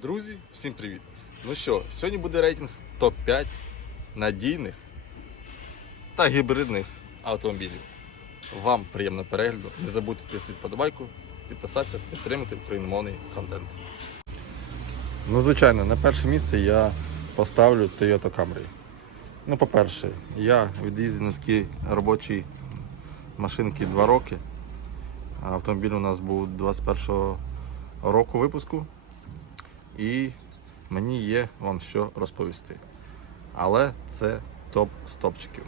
Друзі, всім привіт! Ну що, сьогодні буде рейтинг топ-5 надійних та гібридних автомобілів. Вам приємного перегляду. Не забудьте тиснути подобайку, підписатися та підтримати україномовний контент. Ну, звичайно, на перше місце я поставлю Toyota Camry. Ну, по-перше, я від'їздив на такій робочій машинці 2 роки. Автомобіль у нас був 21 року випуску. І мені є вам що розповісти. Але це топ стопчиків.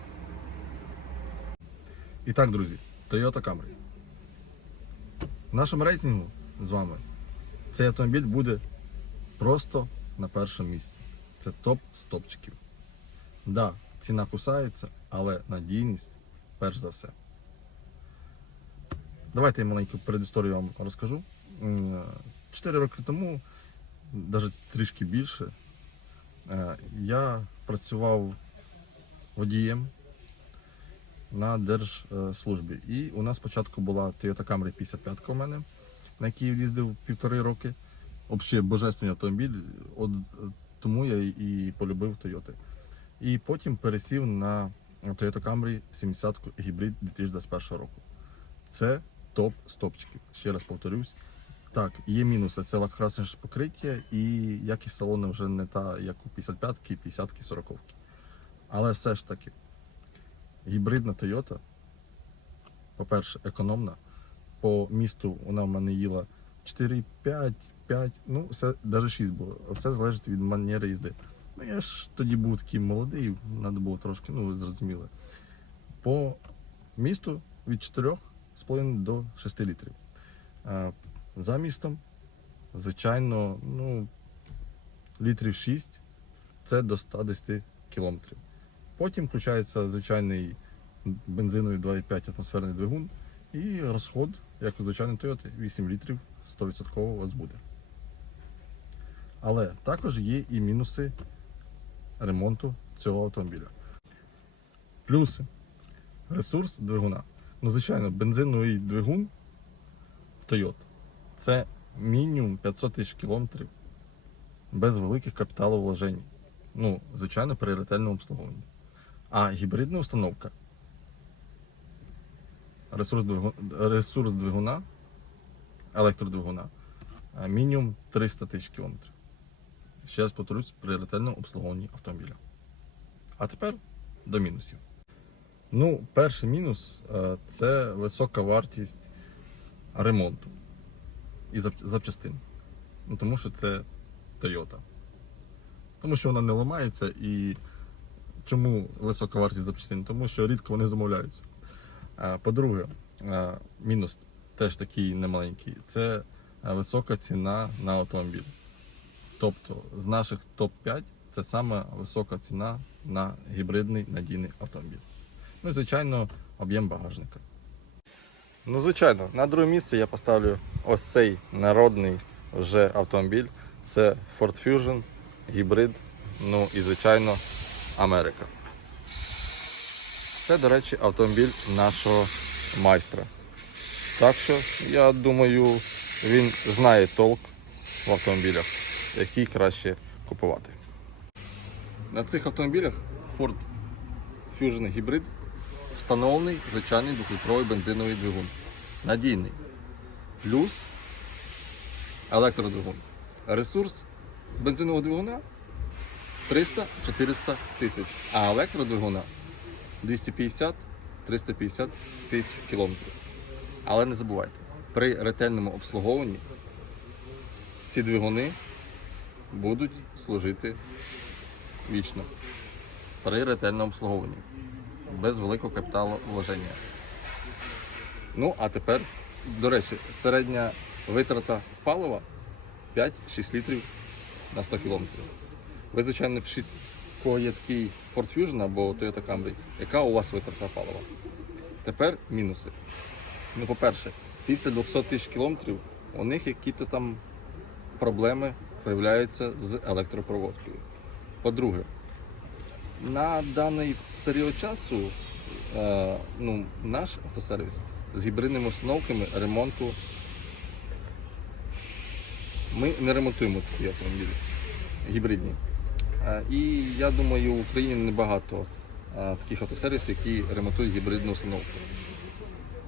І так, друзі, Toyota Camry. В нашому рейтингу з вами цей автомобіль буде просто на першому місці. Це топ стопчиків. Да, ціна кусається, але надійність перш за все. Давайте я маленьку передісторію вам розкажу. Чотири роки тому, навіть трішки більше, е, я працював водієм на держслужбі. І у нас спочатку була Toyota Camry 55 у мене, на якій їздив півтори роки. Взагалі божественний автомобіль, от е, тому я і полюбив Toyota. І потім пересів на Toyota Camry 70 гібрид 2021 року. Це топ стопчиків. Ще раз повторюсь. Так, є мінуси. Це лакрасне покриття і якість салону вже не та, як у 55-ки, 50-ки, 40-ки. Але все ж таки, гібридна Toyota, по-перше, економна. По місту вона в мене їла 4,5, 5, ну, все, навіть 6 було. Все залежить від манери їзди. Ну, я ж тоді був такий молодий, треба було трошки, ну, ви. По місту від 4,5 до 6 літрів. За містом, звичайно, ну, літрів 6 це до 110 кілометрів. Потім включається звичайний бензиновий 2,5 атмосферний двигун і розход, як у звичайної Toyota, 8 літрів 100% у вас буде. Але також є і мінуси ремонту цього автомобіля. Плюси. Ресурс двигуна. Ну, звичайно, бензиновий двигун в Toyota це мінімум 500 тисяч кілометрів без великих капіталовложень. Ну, звичайно, при ретельному обслуговуванні. А гібридна установка ресурс двигуна, ресурс двигуна електродвигуна мінімум 300 тисяч кілометрів. Ще раз повторюсь, при ретельному обслуговуванні автомобіля. А тепер до мінусів. Ну, перший мінус е, це висока вартість ремонту і запчастин. Ну, тому що це Toyota. Тому що вона не ламається і чому висока вартість запчастин? Тому що рідко вони замовляються. По-друге, мінус теж такий немаленький. Це висока ціна на автомобіль. Тобто з наших топ-5 це саме висока ціна на гібридний надійний автомобіль. Ну і звичайно, об'єм багажника. Ну, звичайно, на друге місце я поставлю ось цей народний вже автомобіль. Це Ford Fusion, гібрид, ну і звичайно Америка. Це, до речі, автомобіль нашого майстра. Так що, я думаю, він знає толк в автомобілях, який краще купувати. На цих автомобілях Ford Fusion Hybrid встановлений звичайний 2-літровий бензиновий двигун. Надійний. Плюс електродвигун. Ресурс бензинового двигуна 300-400 тисяч, а електродвигуна 250-350 тисяч кілометрів. Але не забувайте, при ретельному обслуговуванні ці двигуни будуть служити вічно. При ретельному обслуговуванні. Без великого капіталу вложення. Ну, а тепер, до речі, середня витрата палива 5-6 літрів на 100 кілометрів. Ви, звичайно, напишіть, у кого є такий Ford Fusion або Toyota Camry, яка у вас витрата палива. Тепер мінуси. Ну, по-перше, після 200 тисяч кілометрів у них які-то там проблеми з'являються з електропроводкою. По-друге, на даний період часу е, ну, наш автосервіс з гібридними установками ремонту Ми не ремонтуємо такі автомобілі гібридні. Е, І я думаю, в Україні небагато е, таких автосервісів, які ремонтують гібридну установку.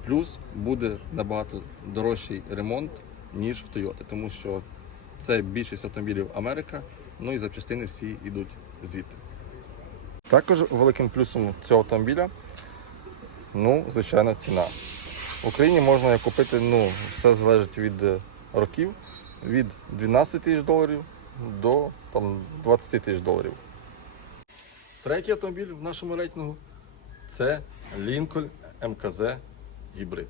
Плюс буде набагато дорожчий ремонт, ніж в Toyota, тому що це більшість автомобілів Америка, ну і запчастини всі йдуть звідти. Також великим плюсом цього автомобіля, ну, звичайно, ціна. В Україні можна його купити, ну, все залежить від е, років, від 12 тисяч доларів до там, 20 тисяч доларів. Третій автомобіль в нашому рейтингу це Lincoln MKZ гібрид.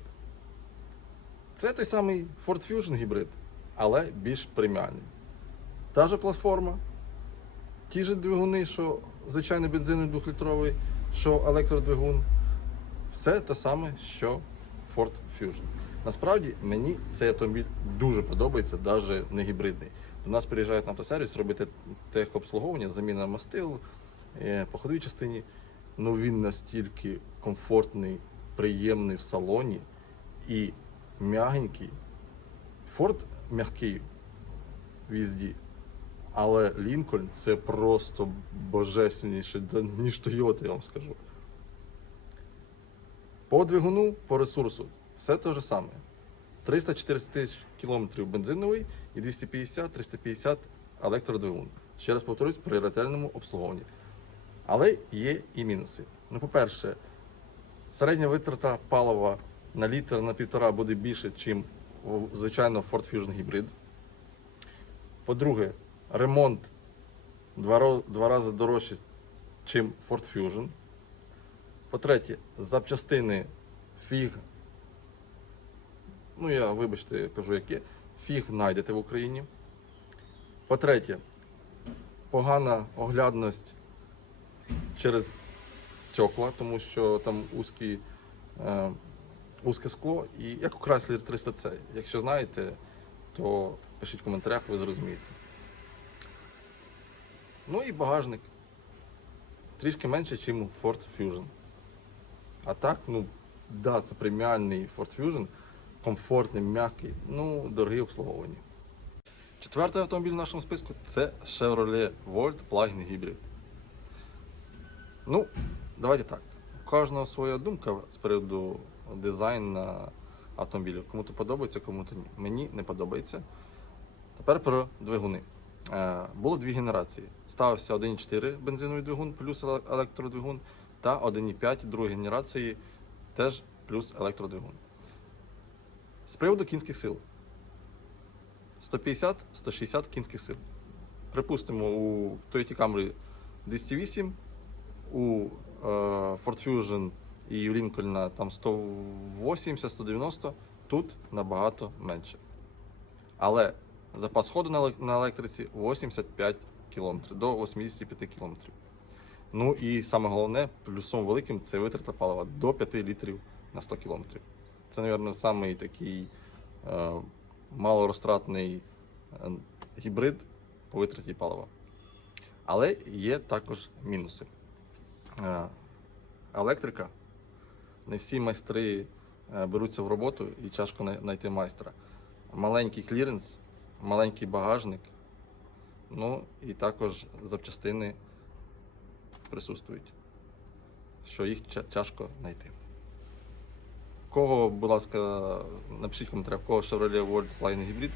Це той самий Ford Fusion гібрид, але більш преміальний. Та же платформа, ті ж двигуни, що звичайний бензиновий 2-літровий, що електродвигун. Все те саме, що Ford Fusion. Насправді мені цей автомобіль дуже подобається, навіть не гібридний. До нас приїжджають на автосервіс робити техобслуговування, заміна мастил е, по ходовій частині. Ну він настільки комфортний, приємний в салоні і м'ягенький. Ford м'який в їзді, але Лінкольн це просто божественніше, ніж Toyota, я вам скажу. По двигуну, по ресурсу, все те ж саме. 300-400 тисяч кілометрів бензиновий і 250-350 електродвигун. Ще раз повторюсь, при ретельному обслуговуванні. Але є і мінуси. Ну, по-перше, середня витрата палива на літр на півтора буде більше, ніж звичайно Ford Fusion Hybrid. По-друге, ремонт два, два рази дорожче, ніж Ford Fusion. По-третє, запчастини фіг. Ну, я, вибачте, кажу, які. Фіг знайдете в Україні. По-третє, погана оглядність через стекла, тому що там узкі, е, узке скло, і як у Chrysler 300C. Якщо знаєте, то пишіть в коментарях, ви зрозумієте. Ну і багажник. Трішки менше, ніж Ford Fusion. А так, ну, да, це преміальний Ford Fusion, комфортний, м'який, ну, дорогий обслуговування. Четвертий автомобіль в нашому списку це Chevrolet Volt Plug-in Hybrid. Ну, давайте так. У кожного своя думка з приводу дизайну автомобілів. Кому-то подобається, кому-то ні. Мені не подобається. Тепер про двигуни. Е, Було дві генерації. Ставився 1,4 бензиновий двигун плюс електродвигун та 1,5 другої генерації теж плюс електродвигун. З приводу кінських сил. 150-160 кінських сил. Припустимо, у Toyota Camry 208, у е, Ford Fusion і у Lincoln там 180-190, тут набагато менше. Але запас ходу на електриці 85 км до 85 км. Ну і саме головне, плюсом великим це витрата палива до 5 літрів на 100 км. Це, мабуть, самий такий е, малорозтратний е, гібрид по витраті палива. Але є також мінуси. Е, електрика. Не всі майстри е, беруться в роботу і тяжко знайти майстра. Маленький кліренс, маленький багажник, ну і також запчастини присутствують, що їх тя- тяжко знайти. Кого, будь ласка, напишіть в коментарях, в кого Chevrolet Volt Plug-in Hybrid,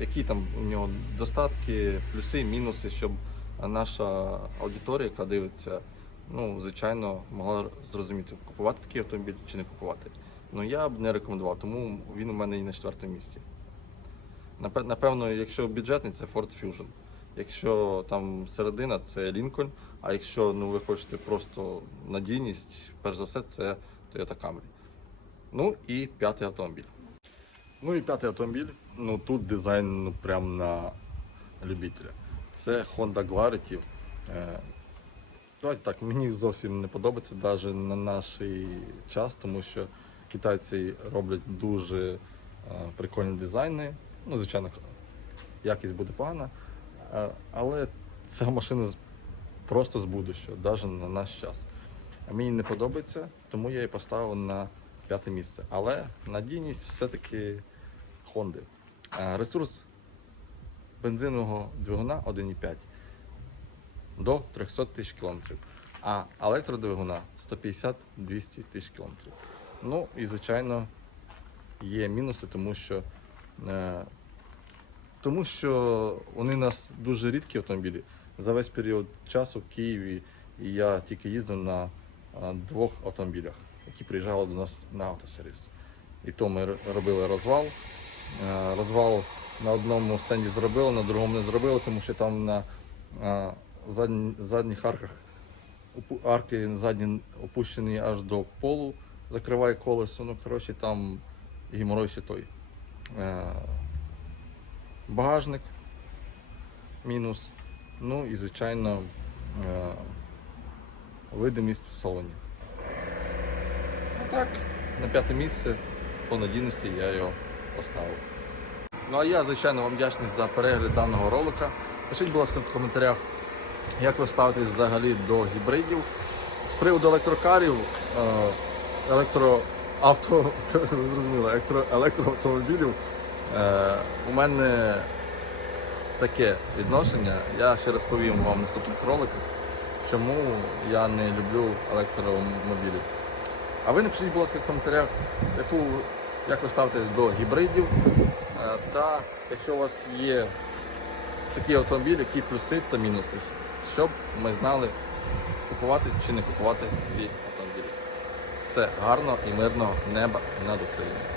які там у нього достатки, плюси, мінуси, щоб наша аудиторія, яка дивиться, ну, звичайно, могла зрозуміти, купувати такий автомобіль чи не купувати. Ну я б не рекомендував, тому він у мене і на четвертому місці. Напе- Напевно, якщо бюджетний, це Ford Fusion. Якщо там середина, це Lincoln, а якщо ну, ви хочете просто надійність, перш за все, це Toyota Camry. Ну і п'ятий автомобіль. Ну і п'ятий автомобіль. Ну тут дизайн ну, прям на любителя. Це Honda Clarity. Е, Давайте так, мені зовсім не подобається навіть на наш час, тому що китайці роблять дуже е, прикольні дизайни. Ну, звичайно, якість буде погана. Е, але ця машина просто з будущого, навіть на наш час. Мені не подобається, тому я її поставив на п'яте місце. Але надійність все-таки Honda. Е, Ресурс бензинового двигуна 1,5 до 300 тисяч кілометрів, а електродвигуна 150-200 тисяч кілометрів. Ну і звичайно є мінуси, тому що, тому що вони у нас дуже рідкі автомобілі. За весь період часу в Києві я тільки їздив на е, двох автомобілях, які приїжджали до нас на автосервіс. І то ми робили розвал. Е, Розвал на одному стенді зробили, на другому не зробили, тому що там на е, задніх арках арки задні опущені аж до полу, закриває колесо. Ну, коротше, там геморрой ще той. Е, Багажник мінус. Ну і, звичайно, е, видимість в салоні. Так, на п'яте місце по надійності я його поставив. Ну а я, звичайно, вам вдячний за перегляд даного ролика. Пишіть, будь ласка, в коментарях, як ви ставитесь взагалі до гібридів. З приводу електрокарів, е, електроавто, ви зрозуміли, електро, електроавтомобілів, е, у мене таке відношення. Я ще розповім вам в наступних роликах, чому я не люблю електромобілів. А ви напишіть, будь ласка, в коментарях, яку, як ви ставитесь до гібридів. Е, Та якщо у вас є такі автомобілі, які плюси та мінуси, щоб ми знали, купувати чи не купувати ці Все гарно і мирного неба над Україною.